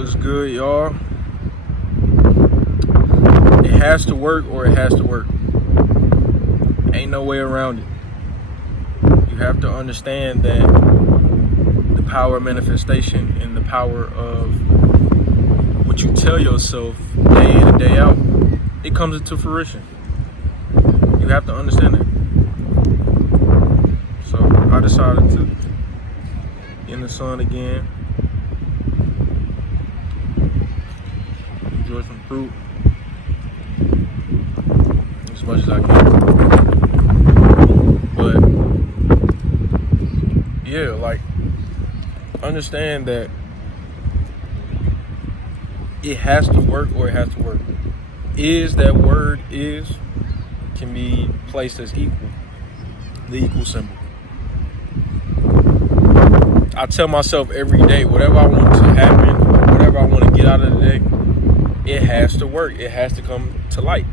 What's good, y'all? It has to work or it has to work. Ain't no way around it. You have to understand that the power of manifestation and the power of what you tell yourself day in and day out, it comes into fruition. You have to understand that. So I decided to get in the sun again. Enjoy some fruit as much as I can. But yeah, like, understand that it has to work or it has to work. Is that word is can be placed as equal, the equal symbol. I tell myself every day, whatever I want to happen, whatever I want to get out of the day, it has to work. It has to come to light.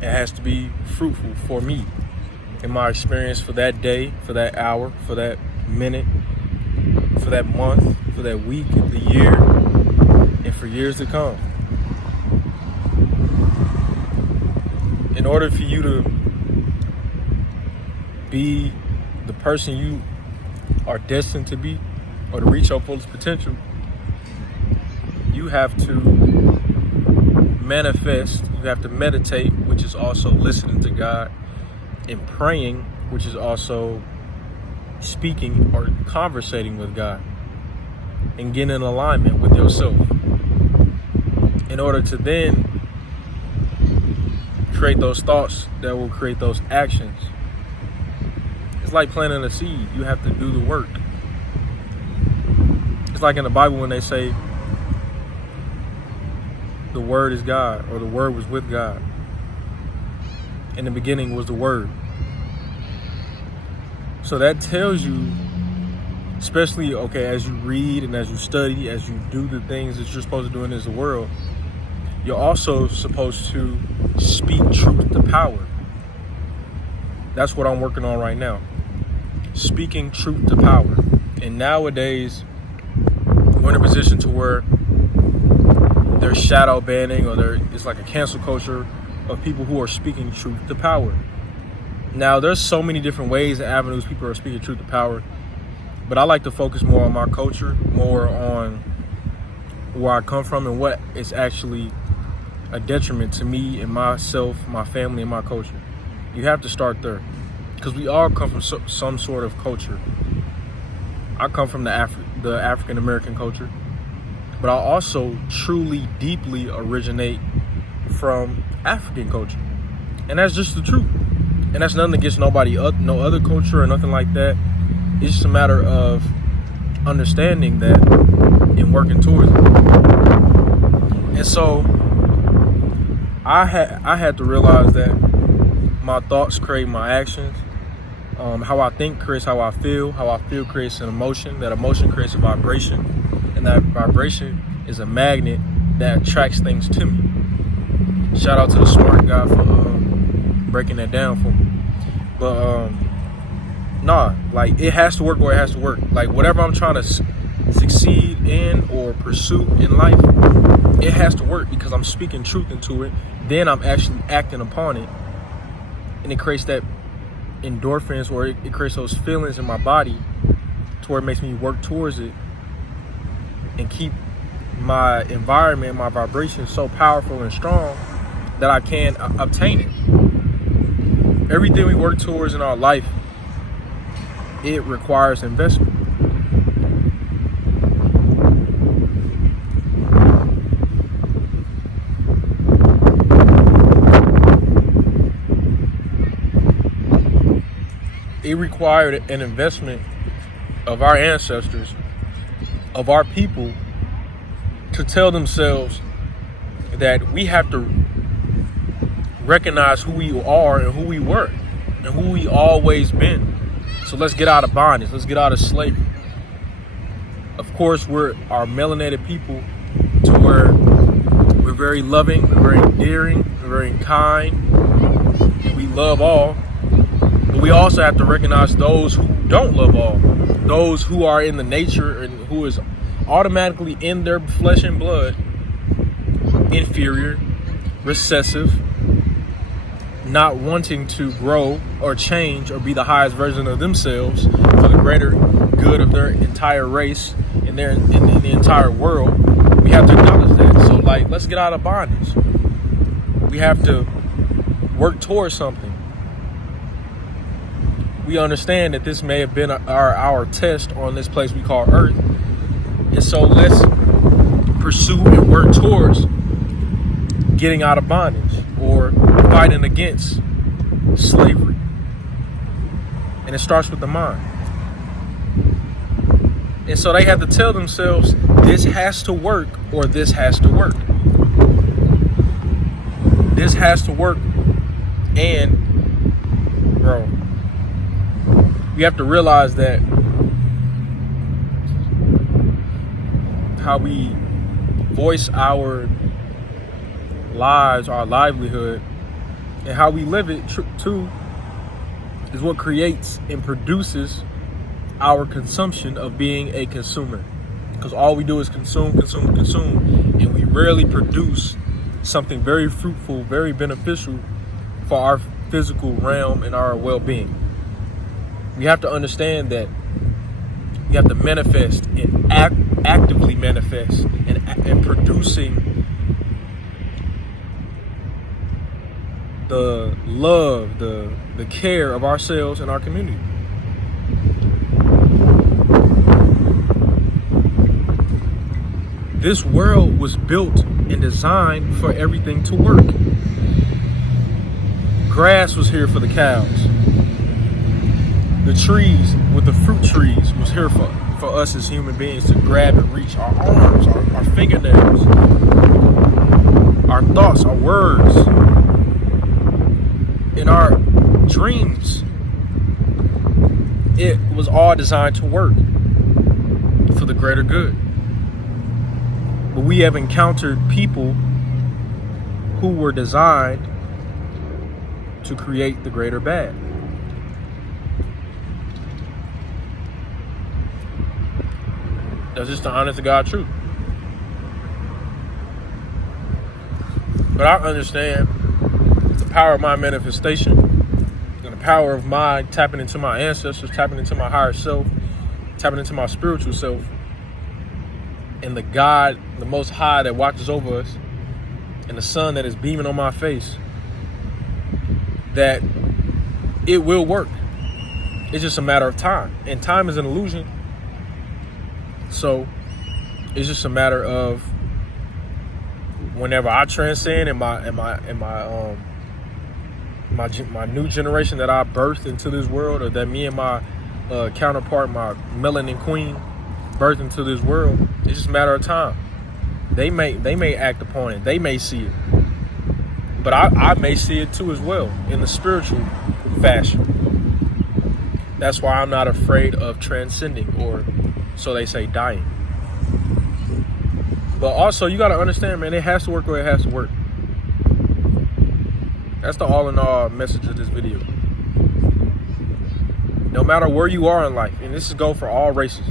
It has to be fruitful for me in my experience for that day, for that hour, for that minute, for that month, for that week, the year, and for years to come. In order for you to be the person you are destined to be, or to reach your fullest potential, you have to manifest, you have to meditate, which is also listening to God, and praying, which is also speaking or conversating with God, and getting in alignment with yourself in order to then create those thoughts that will create those actions. It's like planting a seed. You have to do the work. It's like in the Bible when they say the Word is God, or the Word was with God. In the beginning was the Word. So that tells you, especially, okay, as you read and as you study, as you do the things that you're supposed to do in this world, you're also supposed to speak truth to power. That's what I'm working on right now. Speaking truth to power. And nowadays, we're in a position to where there's shadow banning, or it's like a cancel culture of people who are speaking truth to power. Now, there's so many different ways and avenues people are speaking truth to power, but I like to focus more on my culture, more on where I come from and what is actually a detriment to me and myself, my family, and my culture. You have to start there, because we all come from some sort of culture. I come from the African American culture, but I also truly, deeply originate from African culture, and that's just the truth. And that's nothing against nobody, no other culture or nothing like that. It's just a matter of understanding that and working towards it. And so I had to realize that my thoughts create my actions. How I think creates how I feel. How I feel creates an emotion. That emotion creates a vibration. And that vibration is a magnet that attracts things to me. Shout out to the smart guy for breaking that down for me. But like, it has to work or it has to work. Like, whatever I'm trying to succeed in or pursue in life, it has to work, because I'm speaking truth into it. Then I'm actually acting upon it, and it creates that endorphins, or it creates those feelings in my body to where it makes me work towards it and keep my environment, my vibration so powerful and strong that I can obtain it. Everything we work towards in our life, it requires investment. It required an investment of our ancestors, of our people, to tell themselves that we have to recognize who we are and who we were and who we always been. So let's get out of bondage. Let's get out of slavery. Of course, we're our melanated people, to where we're very loving, we're very endearing, we're very kind, and we love all. But we also have to recognize those who don't love all, those who are in the nature and who is automatically in their flesh and blood inferior, recessive, not wanting to grow or change or be the highest version of themselves for the greater good of their entire race and in the entire world. We have to acknowledge that. So, like, let's get out of bondage. We have to work towards something. We understand that this may have been our test on this place we call Earth. And so let's pursue and work towards getting out of bondage or fighting against slavery. And it starts with the mind. And so they have to tell themselves, this has to work or this has to work. This has to work. And, bro, you have to realize that how we voice our lives, our livelihood, and how we live it too is what creates and produces our consumption of being a consumer. Because all we do is consume, and we rarely produce something very fruitful, very beneficial for our physical realm and our well-being. We have to understand that you have to manifest and actively manifest and producing the love, the care of ourselves and our community. This world was built and designed for everything to work. Grass was here for the cows. The trees with the fruit trees was here for us as human beings to grab and reach. Our arms, our fingernails, our thoughts, our words, and our dreams. It was all designed to work for the greater good. But we have encountered people who were designed to create the greater bad. That's just the honest to God truth. But I understand the power of my manifestation and the power of my tapping into my ancestors, tapping into my higher self, tapping into my spiritual self, and the God, the Most High that watches over us, and the sun that is beaming on my face, that it will work. It's just a matter of time. And time is an illusion. So it's just a matter of whenever I transcend and my new generation that I birthed into this world, or that me and my counterpart, my melanin queen, birthed into this world, it's just a matter of time. They may act upon it. They may see it. But I may see it too as well in the spiritual fashion. That's why I'm not afraid of transcending, or so they say, dying. But also, you got to understand, man, it has to work or it has to work. That's the all in all message of this video. No matter where you are in life, and this is go for all races,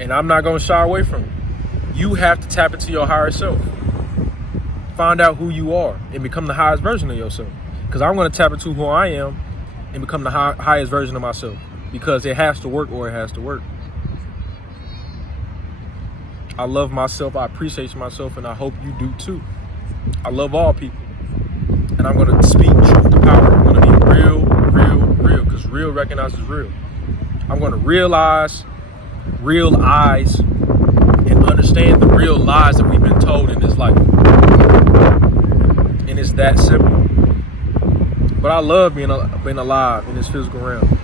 and I'm not going to shy away from it, you have to tap into your higher self. Find out who you are and become the highest version of yourself. Because I'm going to tap into who I am and become the highest version of myself. Because it has to work or it has to work. I love myself. I appreciate myself. And I hope you do too. I love all people. And I'm going to speak truth to power. I'm going to be real. Because real recognizes real. I'm going to realize and understand the real lies that we've been told in this life. And it's that simple. But I love being alive in this physical realm.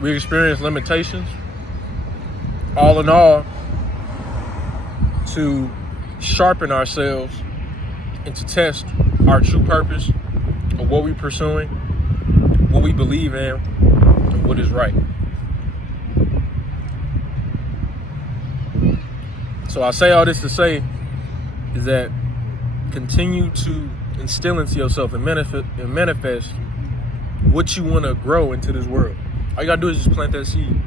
We experience limitations, all in all, to sharpen ourselves and to test our true purpose of what we're pursuing, what we believe in, and what is right. So I say all this to say is that continue to instill into yourself and manifest what you want to grow into this world. All you gotta do is just plant that seed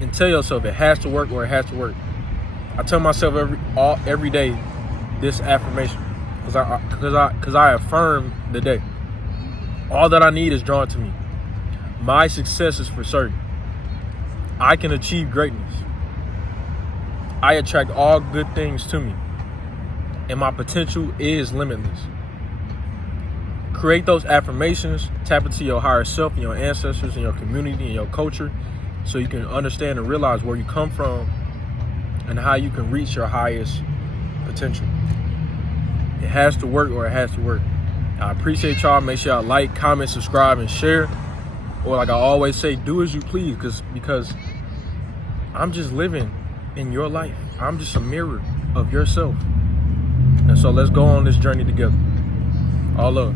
and tell yourself it has to work or it has to work. I tell myself every day this affirmation because I affirm the day. All that I need is drawn to me. My success is for certain. I can achieve greatness. I attract all good things to me. And my potential is limitless. Create those affirmations, tap into your higher self and your ancestors and your community and your culture so you can understand and realize where you come from and how you can reach your highest potential. It has to work or it has to work. I appreciate y'all. Make sure y'all like, comment, subscribe, and share. Or like I always say, do as you please because I'm just living in your life. I'm just a mirror of yourself. And so let's go on this journey together. All love.